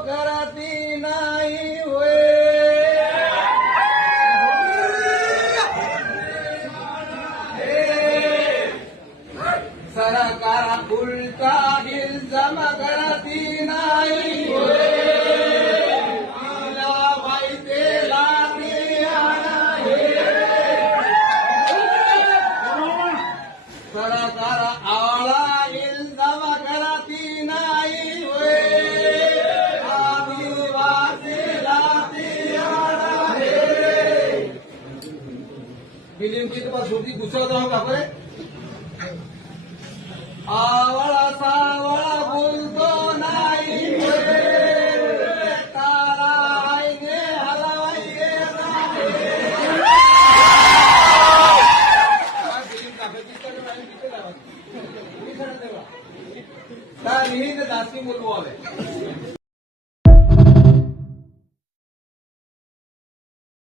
घराती नाही होय सरकार उलटा इल्जाम घराती नाही होय सरकार आळा इल्जाम घराती नाही होय आदिवासीला बिलिंग की तो बात होती गुस्सा होता होगा